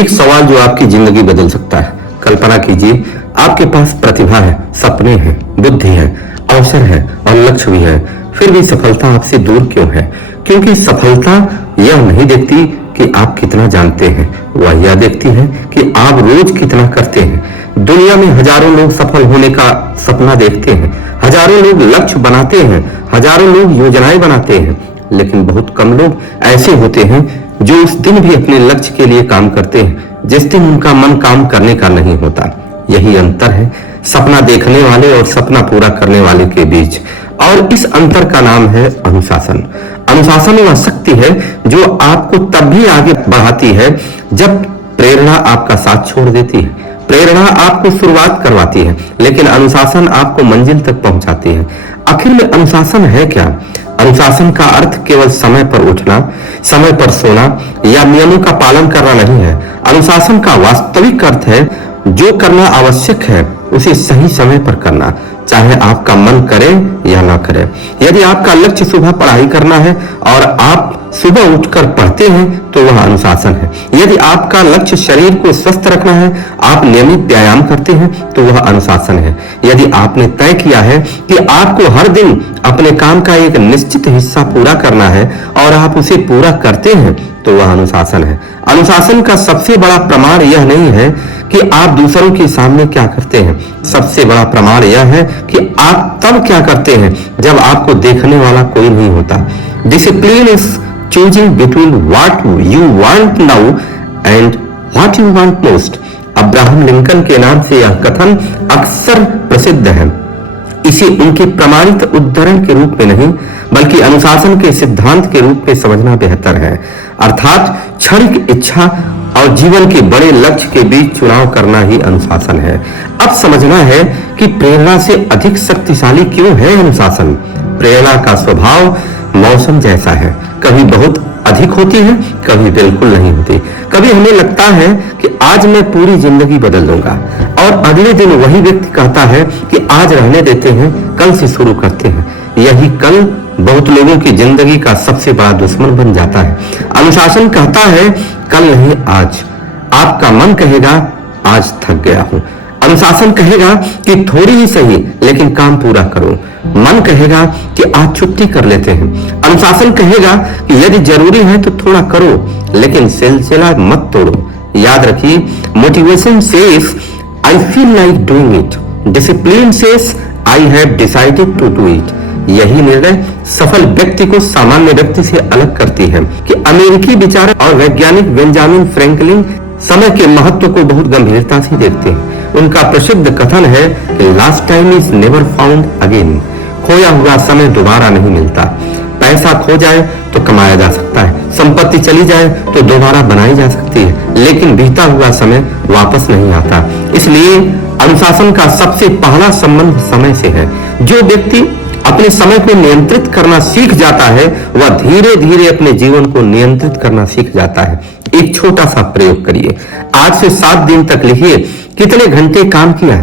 एक सवाल जो आपकी जिंदगी बदल सकता है। कल्पना कीजिए, आपके पास प्रतिभा है, सपने हैं, बुद्धि है, अवसर है और लक्ष्य भी है, फिर भी सफलता आपसे दूर क्यों है? क्योंकि सफलता यह नहीं देखती कि आप कितना जानते हैं, वह यह देखती है कि आप रोज कितना करते हैं। दुनिया में हजारों लोग सफल होने का सपना देखते हैं, हजारों लोग लक्ष्य बनाते हैं, हजारों लोग योजनाएं बनाते हैं, लेकिन बहुत कम लोग ऐसे होते हैं जो उस दिन भी अपने लक्ष्य के लिए काम करते हैं जिस दिन उनका मन काम करने का नहीं होता। यही अंतर है सपना देखने वाले और सपना पूरा करने वाले के बीच, और इस अंतर का नाम है अनुशासन। अनुशासन वह शक्ति है जो आपको तब भी आगे बढ़ाती है जब प्रेरणा आपका साथ छोड़ देती है। प्रेरणा आपको शुरुआत करवाती है, लेकिन अनुशासन आपको मंजिल तक पहुंचाती है। आखिर में अनुशासन है क्या? अनुशासन का अर्थ केवल समय पर उठना, समय पर सोना या नियमों का पालन करना नहीं है। अनुशासन का वास्तविक अर्थ है जो करना आवश्यक है उसे सही समय पर करना, चाहे आपका मन करे या ना करे। यदि आपका लक्ष्य सुबह पढ़ाई करना है और आप सुबह उठकर पढ़ते हैं तो वह अनुशासन है। यदि आपका लक्ष्य शरीर को स्वस्थ रखना है, आप नियमित व्यायाम करते हैं तो वह अनुशासन है। यदि आपने तय किया है कि आपको हर दिन अपने काम का एक निश्चित हिस्सा पूरा करना है और आप उसे पूरा करते हैं तो वह अनुशासन है। अनुशासन का सबसे बड़ा प्रमाण यह नहीं है कि आप दूसरों के सामने क्या करते हैं, सबसे बड़ा प्रमाण यह है कि आप तब क्या करते हैं जब आपको देखने वाला कोई नहीं होता। Discipline is choosing between what you want now and what you want most. Abraham Lincoln के नाम से यह कथन अक्सर प्रसिद्ध है। इसे उनके प्रमाणित उद्धरण के रूप में नहीं बल्कि अनुशासन के सिद्धांत के रूप में समझना बेहतर है। अर्थात क्षणिक इच्छा और जीवन के बड़े लक्ष्य के बीच चुनाव करना ही अनुशासन है। अब समझना है कि प्रेरणा से अधिक शक्तिशाली क्यों है अनुशासन। प्रेरणा का स्वभाव मौसम जैसा है, कभी बहुत अधिक होती है, कभी बिल्कुल नहीं होती। कभी हमें लगता है कि आज मैं पूरी जिंदगी बदल दूंगा और अगले दिन वही व्यक्ति कहता है कि आज रहने देते हैं, कल से शुरू करते हैं। यही कल बहुत लोगों की जिंदगी का सबसे बड़ा दुश्मन बन जाता है। अनुशासन कहता है कल नहीं आज। आपका मन कहेगा आज थक गया हूं। अनुशासन कहेगा कि थोड़ी ही सही लेकिन काम पूरा करो। मन कहेगा कि आज छुट्टी कर लेते हैं। अनुशासन कहेगा कि यदि जरूरी है तो थोड़ा करो लेकिन सिलसिला मत तोड़ो। याद रखिए, motivation says I feel like doing it, discipline says I have decided to do it. यही निर्णय सफल व्यक्ति को सामान्य व्यक्ति से अलग करती है। कि अमेरिकी विचारक और वैज्ञानिक बेंजामिन फ्रैंकलिन समय के महत्व को बहुत गंभीरता से देखते हैं। उनका प्रसिद्ध कथन है कि last time is never found again. खोया हुआ समय दोबारा नहीं मिलता। पैसा खो जाए तो कमाया जा सकता है, संपत्ति चली जाए तो दोबारा बनाई जा सकती है, लेकिन बीता हुआ समय वापस नहीं आता। इसलिए अनुशासन का सबसे पहला संबंध समय से है। जो व्यक्ति अपने समय को नियंत्रित करना सीख जाता है वह धीरे धीरे अपने जीवन को नियंत्रित करना सीख जाता है। एक छोटा सा प्रयोग करिए। आज से 7 दिन तक लिखिए कितने घंटे काम किया,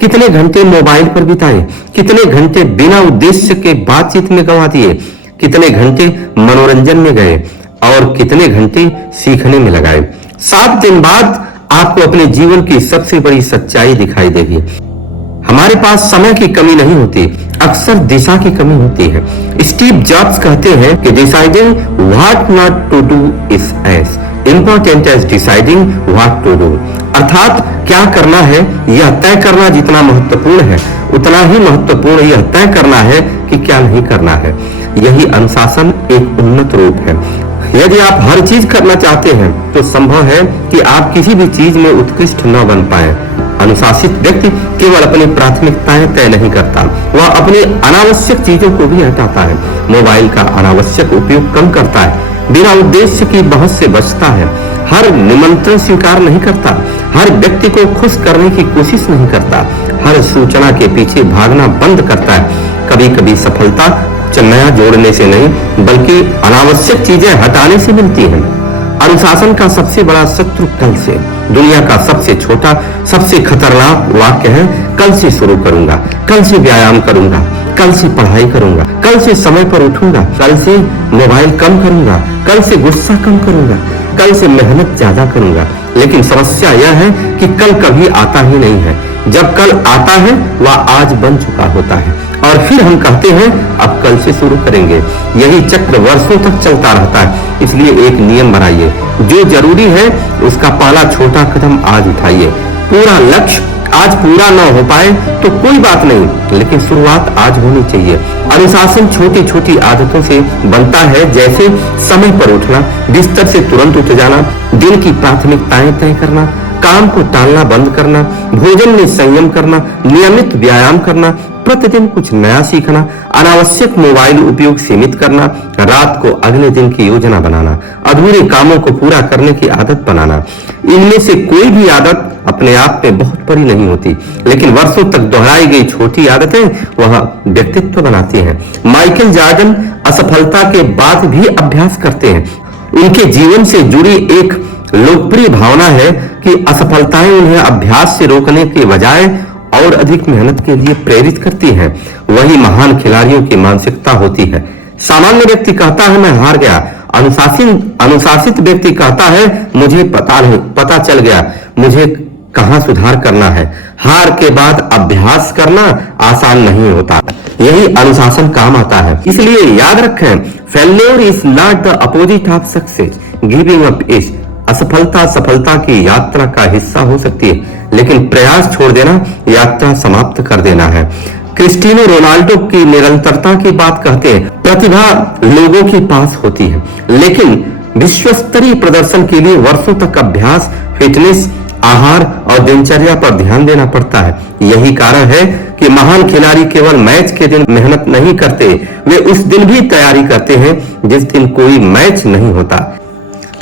कितने घंटे मोबाइल पर बिताए, कितने घंटे बिना उद्देश्य के बातचीत में गंवा दिए, कितने घंटे मनोरंजन में गए और कितने घंटे सीखने में लगाए। 7 दिन बाद आपको अपने जीवन की सबसे बड़ी सच्चाई दिखाई देगी। हमारे पास समय की कमी नहीं होती, अक्सर दिशा की कमी होती है। स्टीव जॉब्स कहते हैं कि deciding what not to do is as important as deciding what to do. अर्थात क्या करना है यह तय करना जितना महत्वपूर्ण है उतना ही महत्वपूर्ण यह तय करना है कि क्या नहीं करना है। यही अनुशासन एक उन्नत रूप है। यदि आप हर चीज करना चाहते हैं तो संभव है कि आप किसी भी चीज में उत्कृष्ट न बन पाए। अनुशासित व्यक्ति केवल अपनी प्राथमिकताएं तय नहीं करता, वह अपनी अनावश्यक चीजों को भी हटाता है। मोबाइल का अनावश्यक उपयोग कम करता है, बिना उद्देश्य की बहस से बचता है, हर निमंत्रण स्वीकार नहीं करता, हर व्यक्ति को खुश करने की कोशिश नहीं करता, हर सूचना के पीछे भागना बंद करता है। कभी कभी सफलता कुछ नया जोड़ने से नहीं बल्कि अनावश्यक चीजें हटाने से मिलती है। अनुशासन का सबसे बड़ा शत्रु कल से। दुनिया का सबसे छोटा सबसे खतरनाक वाक्य है कल से शुरू करूंगा, कल से व्यायाम करूंगा, कल से पढ़ाई करूंगा, कल से समय पर उठूंगा, कल से मोबाइल कम करूंगा, कल से गुस्सा कम करूंगा, कल से मेहनत ज्यादा करूंगा। लेकिन समस्या यह है कि कल कभी आता ही नहीं है। जब कल आता है वह आज बन चुका होता है और फिर हम कहते हैं अब कल से शुरू करेंगे। यही चक्र वर्षों तक चलता रहता है। इसलिए एक नियम बनाइए, जो जरूरी है उसका पहला छोटा कदम आज उठाइए। पूरा लक्ष्य आज पूरा न हो पाए तो कोई बात नहीं, लेकिन शुरुआत आज होनी चाहिए। अनुशासन छोटी छोटी आदतों से बनता है, जैसे समय पर उठना, बिस्तर से तुरंत उठ जाना, दिन की प्राथमिकताएं तय करना, काम को टालना बंद करना, भोजन में संयम करना, नियमित व्यायाम करना, प्रतिदिन कुछ नया सीखना, अनावश्यक मोबाइल उपयोग सीमित करना, रात को अगले दिन की योजना बनाना, अधूरे कामों को पूरा करने की आदत बनाना। इनमें से कोई भी आदत अपने आप में बहुत बड़ी नहीं होती, लेकिन वर्षों तक दोहराई गई छोटी आदतें वह व्यक्तित्व बनाती हैं। माइकल जॉर्डन असफलता के बाद भी अभ्यास करते हैं। उनके जीवन से जुड़ी एक लोकप्रिय भावना है कि असफलताएं उन्हें अभ्यास से रोकने के बजाय और अधिक मेहनत के लिए प्रेरित करती हैं। वही महान खिलाड़ियों की मानसिकता होती है। सामान्य व्यक्ति कहता है मैं हार गया, अनुशासित व्यक्ति कहता है मुझे पता चल गया मुझे कहां सुधार करना है। हार के बाद अभ्यास करना आसान नहीं होता, यही अनुशासन काम आता है। इसलिए याद रखें, failure is not the opposite of success, giving up is. असफलता सफलता की यात्रा का हिस्सा हो सकती है, लेकिन प्रयास छोड़ देना यात्रा समाप्त कर देना है। क्रिस्टियानो रोनाल्डो की निरंतरता की बात कहते हैं। प्रतिभा लोगों के पास होती है, लेकिन विश्व स्तरीय प्रदर्शन के लिए वर्षों तक अभ्यास, फिटनेस, आहार और दिनचर्या पर ध्यान देना पड़ता है। यही कारण है कि महान खिलाड़ी केवल मैच के दिन मेहनत नहीं करते, वे उस दिन भी तैयारी करते हैं जिस दिन कोई मैच नहीं होता।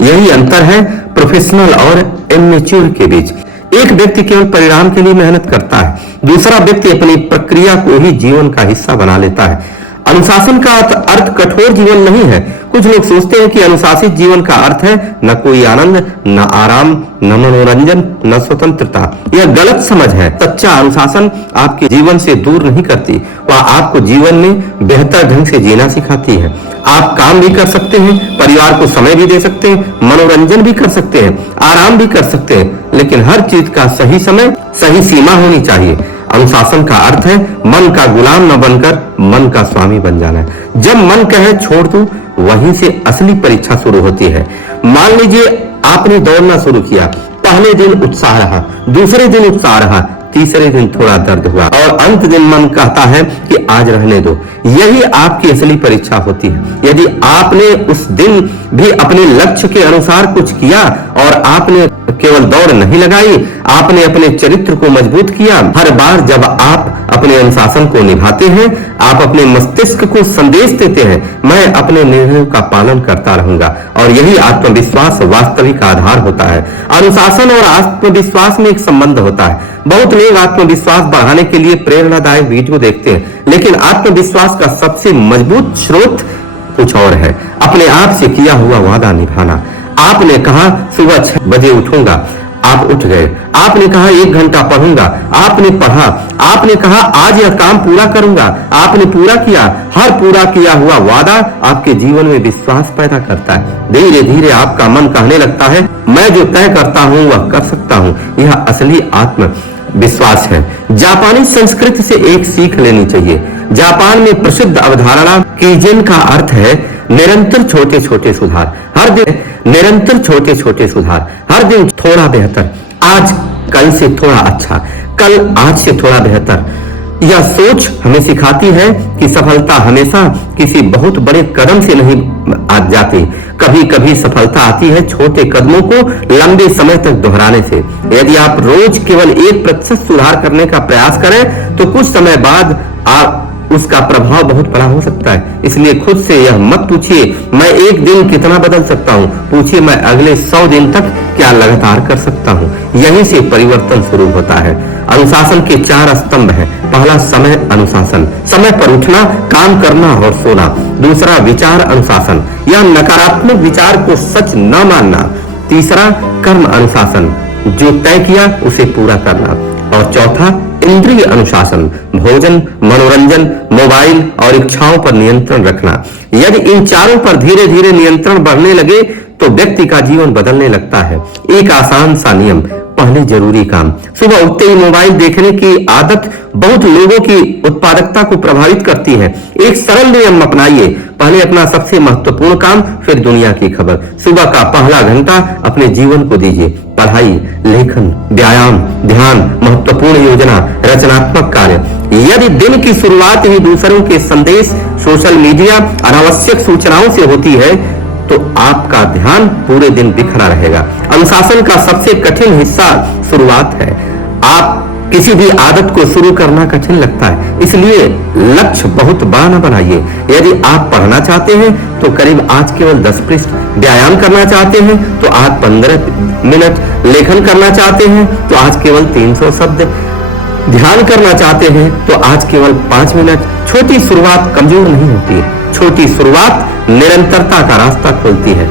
यही अंतर है प्रोफेशनल और इमेच्योर के बीच। एक व्यक्ति केवल परिणाम के लिए मेहनत करता है, दूसरा व्यक्ति अपनी प्रक्रिया को ही जीवन का हिस्सा बना लेता है। अनुशासन का अर्थ कठोर जीवन नहीं है। कुछ लोग सोचते हैं कि अनुशासित जीवन का अर्थ है न कोई आनंद, न आराम, न मनोरंजन, न स्वतंत्रता। यह गलत समझ है। सच्चा अनुशासन आपके जीवन से दूर नहीं करती, वह आपको जीवन में बेहतर ढंग से जीना सिखाती है। आप काम भी कर सकते हैं, परिवार को समय भी दे सकते हैं, मनोरंजन भी कर सकते हैं, आराम भी कर सकते हैं, लेकिन हर चीज का सही समय, सही सीमा होनी चाहिए। अनुशासन का अर्थ है मन का गुलाम न बनकर मन का स्वामी बन जाना। जब मन कहे छोड़ दो, वहीं से असली परीक्षा शुरू होती है। मान लीजिए आपने दौड़ना शुरू किया। पहले दिन उत्साह रहा, दूसरे दिन उत्साह रहा, तीसरे दिन थोड़ा दर्द हुआ और अंत दिन मन कहता है कि आज रहने दो। यही आपकी असली परीक्षा होती है। यदि आपने उस दिन भी अपने लक्ष्य के अनुसार कुछ किया और आपने केवल दौड़ नहीं लगाई, आपने अपने चरित्र को मजबूत किया। हर बार जब आप अपने अनुशासन को निभाते हैं, आप अपने मस्तिष्क को संदेश देते हैं मैं अपने निर्णयों का पालन करता रहूंगा। और यही आत्मविश्वास वास्तविक आधार होता है। अनुशासन और आत्मविश्वास में एक संबंध होता है। बहुत लोग आत्मविश्वास बढ़ाने के लिए प्रेरणादायक वीडियो देखते हैं, लेकिन आत्मविश्वास का सबसे मजबूत स्रोत कुछ और है। अपने आप से किया हुआ वादा निभाना। आपने कहा सुबह 6 बजे उठूंगा, आप उठ गए। आपने कहा 1 घंटा पढ़ूंगा, आपने पढ़ा। आपने कहा आज यह काम पूरा करूंगा, आपने पूरा किया। हर पूरा किया हुआ वादा आपके जीवन में विश्वास पैदा करता है। धीरे धीरे आपका मन कहने लगता है मैं जो तय करता हूं वह कर सकता हूं। यह असली आत्मविश्वास है। जापानी संस्कृति से एक सीख लेनी चाहिए। जापान में प्रसिद्ध अवधारणा कीजेन का अर्थ है निरंतर छोटे छोटे सुधार। हर दिन निरंतर छोटे छोटे सुधार, हर दिन थोड़ा बेहतर। आज कल से थोड़ा अच्छा, कल आज से थोड़ा बेहतर। यह सोच हमें सिखाती है कि सफलता हमेशा किसी बहुत बड़े कदम से नहीं आ जाती। कभी कभी सफलता आती है छोटे कदमों को लंबे समय तक दोहराने से। यदि आप रोज केवल 1% सुधार करने का प्रयास करें तो कुछ समय बाद आप उसका प्रभाव बहुत बड़ा हो सकता है। इसलिए खुद से यह मत पूछिए मैं एक दिन कितना बदल सकता हूँ, पूछिए मैं अगले 100 दिन तक क्या लगातार कर सकता हूँ। यहीं से परिवर्तन शुरू होता है। अनुशासन के 4 स्तंभ हैं। पहला समय अनुशासन, समय पर उठना, काम करना और सोना। दूसरा विचार अनुशासन, यह नकारात्मक विचार को सच न मानना। तीसरा कर्म अनुशासन, जो तय किया उसे पूरा करना। और चौथा इंद्रिय अनुशासन, भोजन, मनोरंजन, मोबाइल और इच्छाओं पर नियंत्रण रखना। यदि इन चारों पर धीरे धीरे नियंत्रण बढ़ने लगे तो व्यक्ति का जीवन बदलने लगता है। एक आसान सा नियम, पहले जरूरी काम। सुबह उठते ही मोबाइल देखने की आदत बहुत लोगों की उत्पादकता को प्रभावित करती है। एक सरल नियम अपनाइए, पहले अपना सबसे महत्वपूर्ण काम, फिर दुनिया की खबर। सुबह का पहला घंटा अपने जीवन को दीजिए। पढ़ाई, लेखन, व्यायाम, ध्यान, महत्वपूर्ण योजना, रचनात्मक कार्य। यदि दिन की शुरुआत ही दूसरों के संदेश, सोशल मीडिया, अनावश्यक सूचनाओं से होती है तो आपका ध्यान पूरे दिन बिखरा रहेगा। अनुशासन का सबसे कठिन हिस्सा शुरुआत है। आप किसी भी आदत को शुरू करना कठिन लगता है, इसलिए लक्ष्य बहुत बड़ा न बनाइए। यदि आप पढ़ना चाहते हैं तो करीब आज केवल 10 पृष्ठ, व्यायाम करना चाहते हैं तो आज 15 मिनट, लेखन करना चाहते हैं तो आज केवल 300 शब्द, ध्यान करना चाहते हैं तो आज केवल 5 मिनट। छोटी शुरुआत कमजोर नहीं होती है, छोटी शुरुआत निरंतरता का रास्ता खोलती है।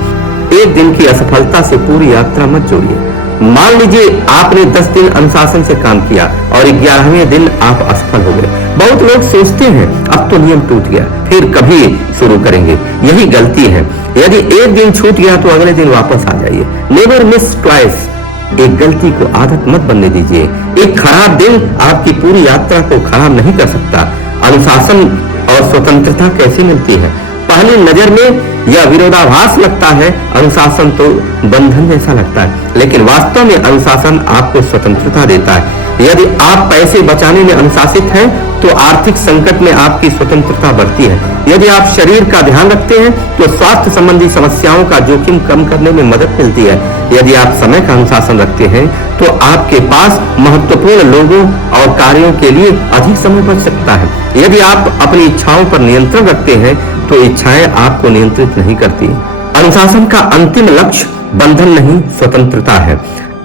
एक दिन की असफलता से पूरी यात्रा मत जोड़िए। मान लीजिए आपने 10 दिन अनुशासन से काम किया और 11वें दिन आप असफल हो गए। बहुत लोग सोचते हैं अब तो नियम टूट गया, फिर कभी शुरू करेंगे। यही गलती है। यदि एक दिन छूट गया तो अगले दिन वापस आ जाइए। Never miss twice. एक गलती को आदत मत बनने दीजिए। एक खराब दिन आपकी पूरी यात्रा को खराब नहीं कर सकता। अनुशासन और स्वतंत्रता कैसे मिलती है? पहली नजर में यह विरोधाभास लगता है। अनुशासन तो बंधन जैसा लगता है, लेकिन वास्तव में अनुशासन आपको स्वतंत्रता देता है। यदि आप पैसे बचाने में अनुशासित हैं तो आर्थिक संकट में आपकी स्वतंत्रता बढ़ती है। यदि आप शरीर का ध्यान रखते हैं तो स्वास्थ्य संबंधी समस्याओं का जोखिम कम करने में मदद मिलती है। यदि आप समय का अनुशासन रखते हैं तो आपके पास महत्वपूर्ण लोगों और कार्यों के लिए अधिक समय बच सकता है। यदि आप अपनी इच्छाओं पर नियंत्रण रखते हैं तो इच्छाएं आपको नियंत्रित नहीं करती। अनुशासन का अंतिम लक्ष्य बंधन नहीं, स्वतंत्रता है।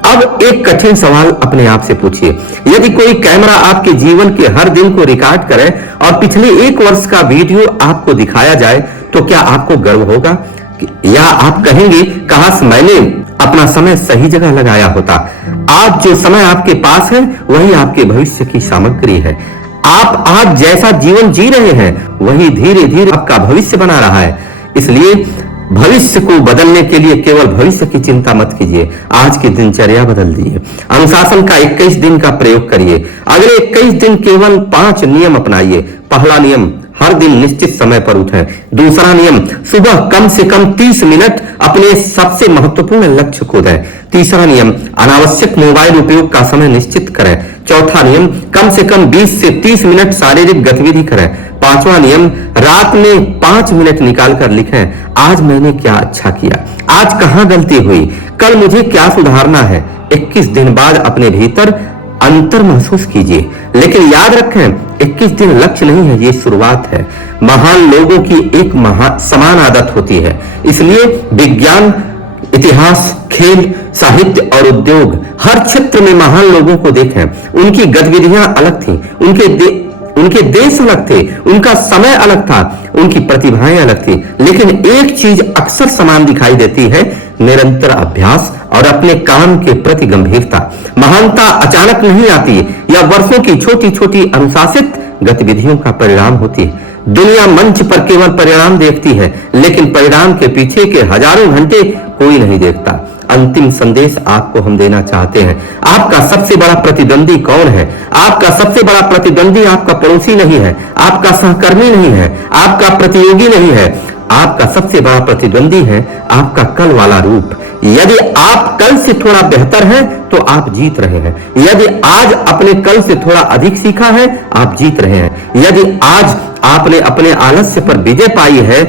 अब एक कठिन सवाल अपने आप से पूछिए, यदि कोई कैमरा आपके जीवन के हर दिन को रिकॉर्ड करे और पिछले 1 वर्ष का वीडियो आपको दिखाया जाए तो क्या आपको गर्व होगा? या आप कहेंगे काश मैंने अपना समय सही जगह लगाया होता। आज जो समय आपके पास है वही आपके भविष्य की सामग्री है। आप आज जैसा जीवन जी रहे हैं वही धीरे धीरे आपका भविष्य बना रहा है। इसलिए भविष्य को बदलने के लिए केवल भविष्य की चिंता मत कीजिए, आज की दिनचर्या बदल दीजिए। अनुशासन का 21 दिन का प्रयोग करिए। अगले 21 दिन केवल 5 नियम अपनाइए। पहला नियम, हर दिन निश्चित समय पर उठें। दूसरा नियम, सुबह कम से कम 30 मिनट अपने सबसे महत्वपूर्ण लक्ष्य को दें। तीसरा नियम, अनावश्यक मोबाइल उपयोग का समय निश्चित करें। चौथा नियम, कम से कम 20 से 30 मिनट शारीरिक गतिविधि करें। पांचवा नियम, रात में 5 मिनट निकालकर लिखें, आज मैंने क्या अच्छा किया, आज कहां गलती हुई, कल मुझे क्या सुधारना है। 21 दिन बाद अपने भीतर अंतर महसूस कीजिए। लेकिन याद रखें, 21 दिन लक्ष्य नहीं है, ये शुरुआत है। महान लोगों की एक समान आदत होती है। इसलिए विज्ञान, इतिहास, खेल, साहित्य और उद्योग, हर क्षेत्र में महान लोगों को देखें। उनकी गतिविधियां अलग थी, उनके देश अलग थे, उनका समय अलग था, उनकी प्रतिभाएं अलग थी, लेकिन एक चीज अक्सर समान दिखाई देती है, निरंतर अभ्यास और अपने काम के प्रति गंभीरता। महानता अचानक नहीं आती, यह वर्षों की छोटी छोटी अनुशासित गतिविधियों का परिणाम होती है। दुनिया मंच पर केवल परिणाम देखती है, लेकिन परिणाम के पीछे के हजारों घंटे कोई नहीं देखता। अंतिम संदेश आपको हम देना चाहते हैं, आपका सबसे बड़ा प्रतिद्वंदी कौन है? आपका सबसे बड़ा प्रतिद्वंदी आपका पड़ोसी नहीं है, आपका सहकर्मी नहीं है, आपका प्रतियोगी नहीं है। आपका सबसे बड़ा प्रतिद्वंदी है आपका कल वाला रूप। यदि आप कल से थोड़ा बेहतर हैं तो आप जीत रहे हैं। यदि आज अपने कल से थोड़ा अधिक सीखा है, आप जीत रहे हैं। यदि आज आपने अपने आलस्य पर विजय पाई है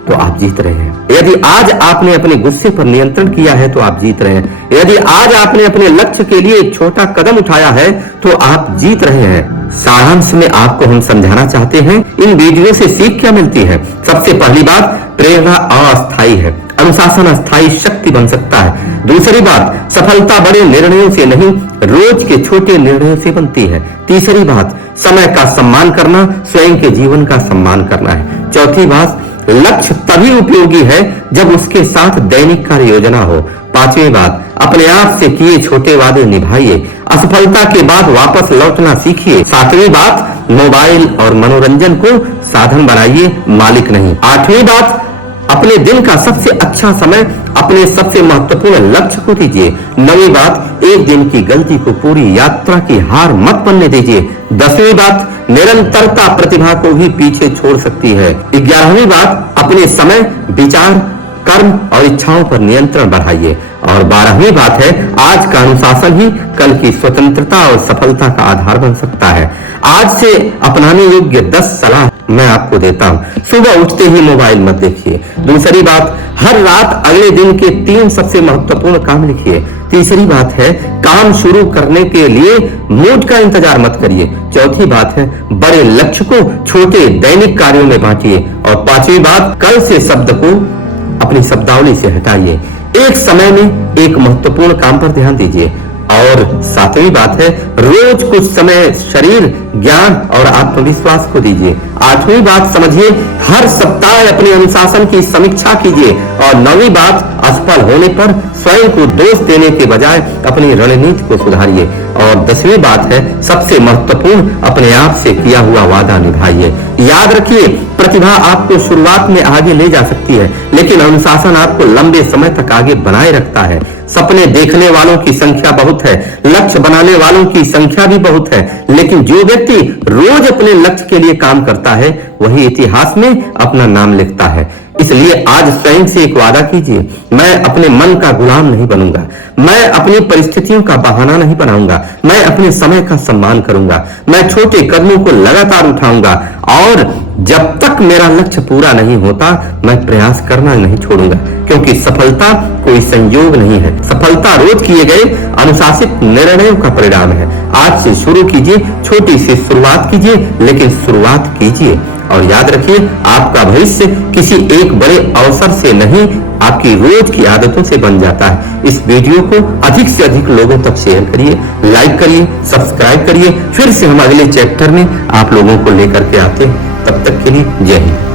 तो आप जीत रहे हैं। यदि आज आपने अपने गुस्से पर नियंत्रण किया है तो आप जीत रहे हैं। यदि आज आपने अपने लक्ष्य के लिए एक छोटा कदम उठाया है तो आप जीत रहे हैं। सारांश में आपको हम समझाना चाहते हैं, इन वीडियो से सीख क्या मिलती है? सबसे पहली बात, प्रेरणा अस्थायी है, अनुशासन अस्थायी शक्ति बन सकता है। दूसरी बात, सफलता बड़े निर्णयों से नहीं, रोज के छोटे निर्णयों से बनती है। तीसरी बात, समय का सम्मान करना स्वयं के जीवन का सम्मान करना है। चौथी बात, लक्ष्य तभी उपयोगी है जब उसके साथ दैनिक कार्य योजना हो। पांचवी बात, अपने आप से किए छोटे वादे निभाइए, असफलता के बाद वापस लौटना सीखिए। सातवीं बात, मोबाइल और मनोरंजन को साधन बनाइए, मालिक नहीं। आठवीं बात, अपने दिन का सबसे अच्छा समय अपने सबसे महत्वपूर्ण लक्ष्य को दीजिए। 9वीं बात, एक दिन की गलती को पूरी यात्रा की हार मत बनने दीजिए। 10वीं बात, निरंतरता प्रतिभा को भी पीछे छोड़ सकती है। 11वीं बात, अपने समय, विचार, कर्म और इच्छाओं पर नियंत्रण बढ़ाइए। और 12वीं बात है, आज का अनुशासन ही कल की स्वतंत्रता और सफलता का आधार बन सकता है। आज से अपनाने योग्य 10 सलाह मैं आपको देता हूं। सुबह उठते ही मोबाइल मत देखिए। दूसरी बात, हर रात अगले दिन के 3 सबसे महत्वपूर्ण काम लिखिए। तीसरी बात है, काम शुरू करने के लिए मूड का इंतजार मत करिए। चौथी बात है, बड़े लक्ष्य को छोटे दैनिक कार्यों में बांटिए। और 5वीं बात, कल से शब्द को अपनी शब्दावली से हटाइए। एक समय में एक महत्वपूर्ण काम पर ध्यान दीजिए। और 7वीं बात है, रोज कुछ समय शरीर, ज्ञान और आत्मविश्वास को दीजिए। 8वीं बात, समझिए हर सप्ताह अपने अनुशासन की समीक्षा कीजिए। और 9वीं बात, असफल होने पर स्वयं को दोष देने के बजाय अपनी रणनीति को सुधारिए। और 10वीं बात है, सबसे महत्वपूर्ण, अपने आप से किया हुआ वादा निभाइए। याद रखिए, प्रतिभा आपको शुरुआत में आगे ले जा सकती है, लेकिन अनुशासन आपको लंबे समय तक आगे बनाए रखता है। सपने देखने वालों की संख्या बहुत है, लक्ष्य बनाने वालों की संख्या भी बहुत है, लेकिन जो व्यक्ति रोज अपने लक्ष्य के लिए काम करता है वही इतिहास में अपना नाम लिखता है। इसलिए आज स्वयं से एक वादा कीजिए, मैं अपने मन का गुलाम नहीं बनूंगा, मैं अपनी परिस्थितियों का बहाना नहीं बनाऊंगा, मैं अपने समय का सम्मान करूंगा, मैं छोटे कदमों को लगातार उठाऊंगा और जब तक मेरा लक्ष्य पूरा नहीं होता मैं प्रयास करना नहीं छोड़ूंगा। क्योंकि सफलता कोई संयोग नहीं है, सफलता रोज किए गए अनुशासित निर्णयों का परिणाम है। आज से शुरू कीजिए, छोटी सी शुरुआत कीजिए, लेकिन शुरुआत कीजिए। और याद रखिए, आपका भविष्य किसी एक बड़े अवसर से नहीं, आपकी रोज की आदतों से बन जाता है। इस वीडियो को अधिक से अधिक लोगों तक शेयर करिए, लाइक करिए, सब्सक्राइब करिए। फिर से हम अगले चैप्टर में आप लोगों को लेकर के आते हैं। तब तक के लिए जय हिंद।